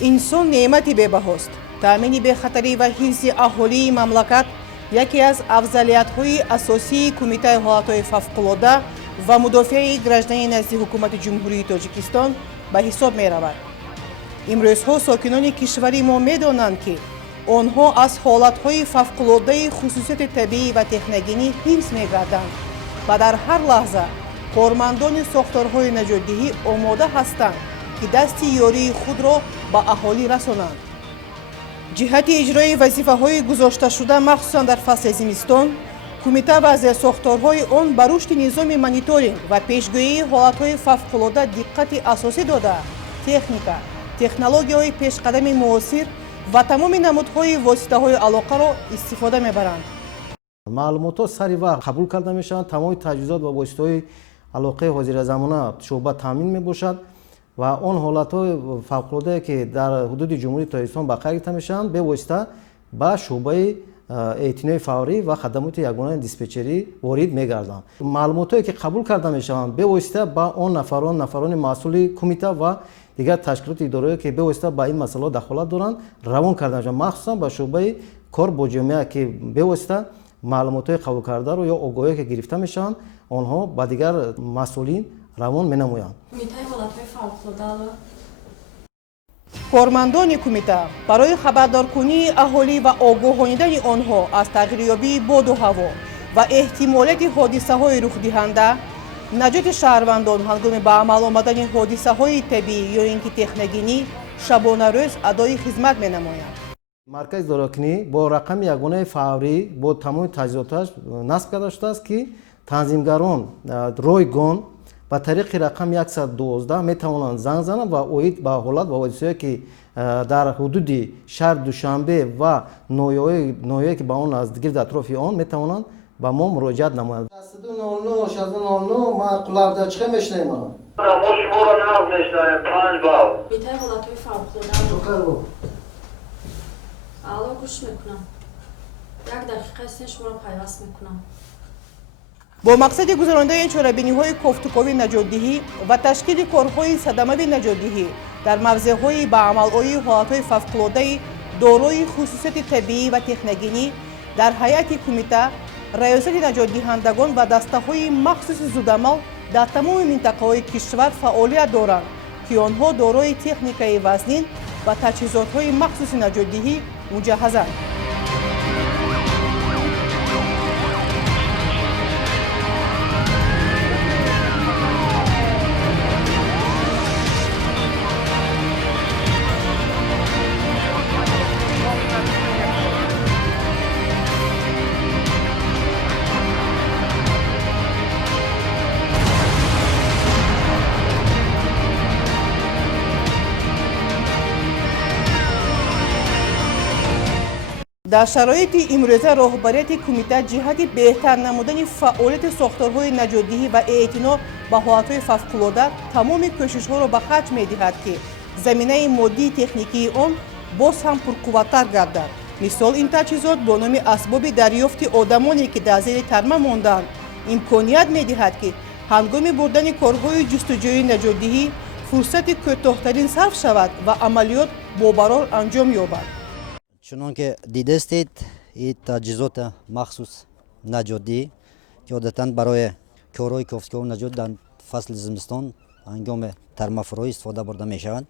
инсон неъмати бебаҳост. таъмини бехатарӣ ва ҳифзи аҳолии мамлакат яке аз афзалиятҳои асосии кумитаи ҳолатҳои фавқулода ва мудофиаи гражданӣ назди ҳукумати ҷумҳурии Тоҷикистон ба ҳисоб меравад. имрӯзҳо сокинони кишвари мо медонанд, ки онҳо аз ҳолатҳои фавқулодаи хусусияти табиӣ ва техногенӣ ҳифз мегарданд ва дар ҳар лаҳза кормандони сохторҳои наҷотдиҳӣ омода ҳастанд, ки дасти ёрии худро ба аҳолӣ расонанд. ҷиҳати иҷрои вазифаҳои гузошташуда махсусан дар фасли зимистон, кумита ба зерсохторҳои он ба рушди низоми мониторинг ва пешгӯии ҳолатҳои фавқулода диққати асосӣ дода, техника, технологияҳои пешқадами муосир ва тамоми намудҳои воситаҳои алоқаро истифода мебаранд. маълумотҳо сари вақт қабул карда мешаванд, тамоми таҷҳизот ва воситаҳои алоқаи ҳозиразамона шуъба таъмин мебошад ва он ҳолатҳои фавқулодае ки дар ҳудуди ҷумҳурии Тоҷикистон ба қайд гирифта мешаванд бевосита ба шуъбаи эътинои фаврӣ ва хадамоти ягонаи диспетчерӣ ворид мегарданд. маълумотҳое ки қабул карда мешаванд бевосита ба он нафарони масъули кумита ва дигар ташкилоти идорие ки бевосита ба ин масъалаҳо дахолат доранд равон карда мешаванд, махсусан ба шуъбаи кор бо ҷомеа ки бевосита маълумотҳои қабул кардаро ё огоҳие ки гирифта мешаванд онҳо ба дигар масъулин равон менамоянд. кормандони кумита барои хабардоркунии аҳолӣ ва огоҳонидани онҳо аз тағйирёбии боду ҳаво ва эҳтимолияти ҳодисаҳои рухдиҳанда, наҷоти шаҳрвандон ҳангоми ба амал омадани ҳодисаҳои табиӣ ё ин ки техногенӣ шабонарӯз адои хизмат менамоянд. маркази идоракунӣ бо рақами ягонаи фаврӣ бо тамоми таҷҳизоташ насб карда шудааст, ки танзимгарон ройгон ба тариқи рақам 112 метавонанд занг зананд ва оид ба ҳолат ва ҳодисае ки дар ҳудуди шаҳри Душанбе ва ноҳияе ки ба он аз гирди атрофи он метавонанд ба мо муроҷиат намоянд. 6209 6009 ма қуллабдачиқа мешунавам. мо шуморо нағз мешунавем 5 балл. Битаи ҳолатҳои фавқулода. Алло, гӯш мекунам. 1 дақиқа истен шуморо пайваст мекунам. бо мақсади гузаронидаи чорабиниҳои кофтукови наҷотдиҳӣ ва ташкили корҳои садамави наҷотдиҳӣ дар мавзеъҳои ба амалои ҳолатҳои фавқулодаи дорои хусусияти табиӣ ва техногенӣ дар ҳайати кумита раёсати наҷотдиҳандагон ва дастаҳои махсуси зудамал дар тамоми минтақаҳои кишвар фаъолият доранд, ки онҳо дорои техникаи вазнин ва таҷҳизотҳои махсуси наҷотдиҳӣ муҷаҳҳазанд. дар шароити имрӯза роҳбарияти кумита ҷиҳати беҳтар намудани фаъолияти сохторҳои наҷотдиҳӣ ва эътино ба ҳолатҳои фавқулода тамоми кӯшишҳоро ба хаҷ медиҳад, ки заминаи моддии техникии он боз ҳам пурқувваттар гардад. мисол ин таҷҳизот бо номи асбоби дарёфти одамоне ки дар зери тарма мондаанд имконият медиҳад, ки ҳангоми бурдани корҳои ҷустуҷӯии наҷотдиҳӣ фурсати кӯтоҳтарин сарф шавад ва амалиёт бобарор анҷом ёбад. чунон ки дидастед ин таҷҳизоти махсус наҷотдӣ ки одатан барои корҳои кофтукови наҷот дар фасли зимистон ҳангоми тармафурӯӣ истифода бурда мешаванд.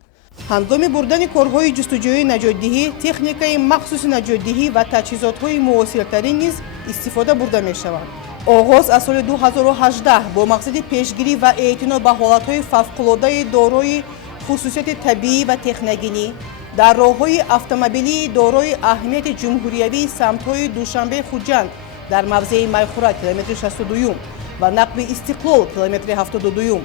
ҳангоми бурдани корҳои ҷустуҷӯии наҷотдиҳӣ техникаи махсуси наҷотдиҳӣ ва таҷҳизотҳои муосиртарин низ истифода бурда мешаванд. оғоз аз соли 2018 бо мақсади пешгирӣ ва эътино ба ҳолатҳои фавқулодаи дорои хусусияти табиӣ ва техногенӣ дар роҳҳои автомобилии дорои аҳамияти ҷумҳуриявии самтҳои Душанбе Хуҷанд дар мавзеи Майхура километри 62 ва нақби Истиқлол километри 72,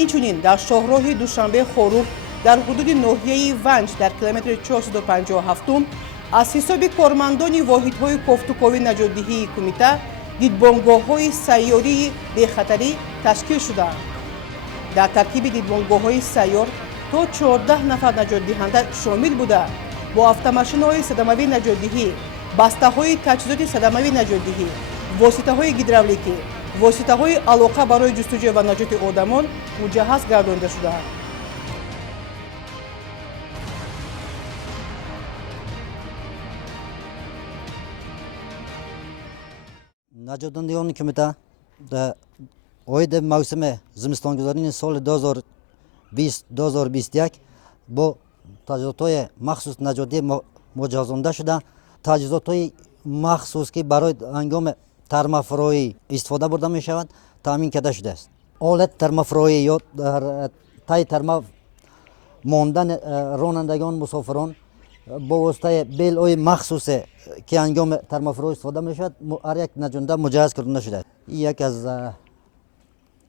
инчунин дар шоҳроҳи Душанбе Хорух дар ҳудуди ноҳияи Ванҷ дар километри 457 аз ҳисоби кормандони воҳидҳои кофтукови наҷотдиҳии кумита дидбонгоҳҳои сайёрии бехатарӣ ташкил шудаанд. дар таркиби дидбонгоҳҳои сайёр то 14 нафар наҷотдиҳанда шомил буда бо автомошинаҳои садамавии наҷотдиҳӣ, бастаҳои таҷҳизоти садамавии наҷотдиҳӣ, воситаҳои гидравликӣ, воситаҳои алоқа барои ҷустуҷӯ ва наҷоти одамон муҷаҳҳаз гардонида шудаанд. наҷотдиҳони кумита дар оиди мавсими зимистонгузарини соли 2020-2021 бо таҷҳизотҳои махсус наҷотӣ муҷаҳҳазонда шуда, таҷҳизотҳои махсус ки барои ҳангоми тармафуроӣ истифода бурда мешавад таъмин карда шудааст. Олат тармафуроӣ ё дар таи тарма мондани ронандагон мусофирон бо воситаи белои махсусе ки ҳангоми тармафуроӣ истифода мешавад ҳар як наҷотдиҳа муҷаҳҳаз карда шудааст. Як аз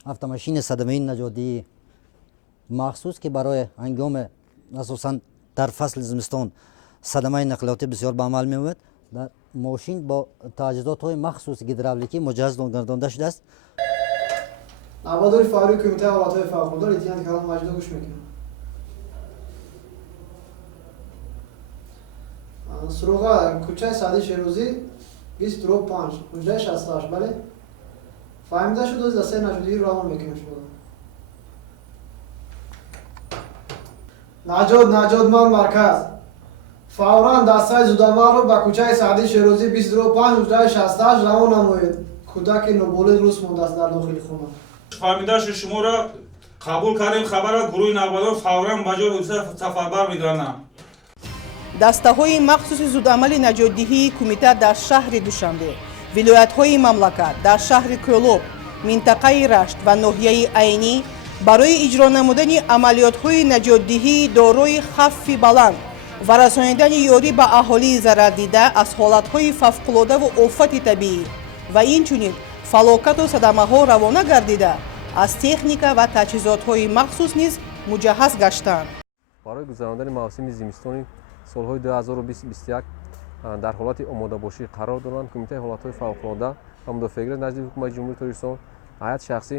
автомошини садамаи наҷотии махсус ки барои ҳангоми асосан дар фасли зимистон садамаи нақлиётӣ бисёр ба амал меояд, дар мошин бо таҷҳизотҳои махсуси гидравликӣ муҷаҳҳаз гардонда шудааст. Навбадори фаврии кумитаи ҳолатҳои фавқулодда лейтенанти калон маҷидо гӯш мекунам. суруға кӯчаи Саъди Шерӯзӣ 20/5 ҳуҷраи 68 бале фаҳмида шуд аз дастаи наҷотии равон мекунем шумо наҷот мал марказ фавран дастаи зудамалро ба кӯчаи Саъди Шерӯзӣ 20/5 ҳуҷраи 68 равон намоед. кӯдаки ноболиғ лус мондааст дар дохили хона. фаҳмида шуд шуморо қабул кардем. хабара гурӯҳи навбадор фавран ба ҷои ҳодиса сафарбар мегарданд. дастаҳои махсуси зудамали наҷотдиҳии кумита дар шаҳри Душанбе, вилоятҳои мамлакат, дар шаҳри Кӯлоб, минтақаи Рашт ва ноҳияи Айнӣ барои иҷро намудани амалиётҳои наҷотдиҳии дорои хавфи баланд ва расонидани ёрӣ ба аҳолии зарардида аз ҳолатҳои фавқулоддаву офати табиӣ ва инчунин фалокату садамаҳо равона гардида аз техника ва таҷҳизотҳои махсус низ муҷаҳҳаз гаштанд. барои гузарондани мавсими зимистони солҳои 2020-21 дар ҳолати омодабошӣ қарор доранд. кумитаи ҳолатҳои фавқулодда ва мудофиагирӣ назди ҳукумати ҷумҳурии Тоҷикистон ҳайати шахсӣ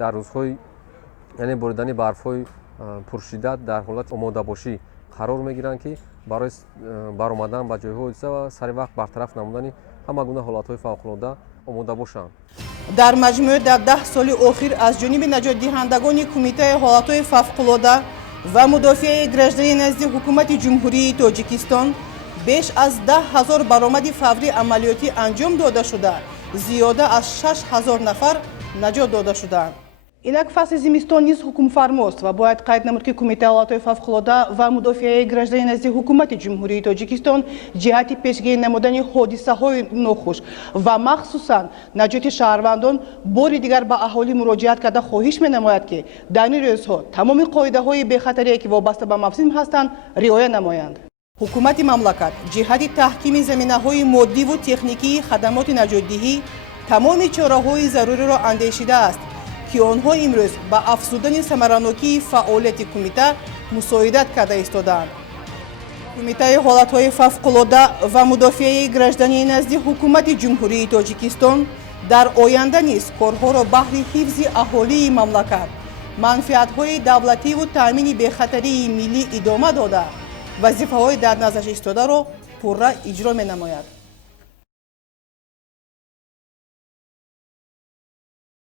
дар рӯзҳои яъне боридани барфҳои пуршиддат дар ҳолати омодабошӣ қарор мегиранд ки барои баромадан ба ҷойҳои ҳодиса ва сари вақт бартараф намудани ҳама гуна ҳолатҳои фавқулодда омода бошанд. дар маҷмӯъ дар 10 соли охир аз ҷониби наҷотдиҳандагони кумитаи ҳолатҳои фавқулодда ва мудофиаи гражданӣ назди ҳукумати ҷумҳурии Тоҷикистон беш аз 10 000 баромади фаврӣ амалиётӣ анҷом дода шуда, зиёда аз 6 000 нафар наҷот дода шуданд. инак фасли зимистон низ ҳукмфармост ва бояд қайд намуд ки кумитаи ҳолатҳои фавқулодда ва мудофиаи гражданӣ назди ҳукумати ҷумҳурии Тоҷикистон ҷиҳати пешгирӣ намудани ҳодисаҳои нохуш ва махсусан наҷоти шаҳрвандон бори дигар ба аҳолӣ муроҷиат карда хоҳиш менамояд ки дар ин рӯзҳо тамоми қоидаҳои бехатарие ки вобаста ба мавсим ҳастанд риоя намоянд. ҳукумати мамлакат ҷиҳати таҳкими заминаҳои моддиву техникии хадамоти наҷотдиҳӣ тамоми чораҳои заруриро андешидааст ки онҳо имрӯз ба афзудани самаранокии фаъолияти кумита мусоидат карда истодаанд. кумитаи ҳолатҳои фавқулодда ва мудофиаи гражданӣ назди ҳукумати ҷумҳурии Тоҷикистон дар оянда низ корҳоро баҳри ҳифзи аҳолии мамлакат, манфиатҳои давлативу таъмини бехатарии миллӣ идома дода, вазифаҳои дар назараш истодаро пурра иҷро менамояд.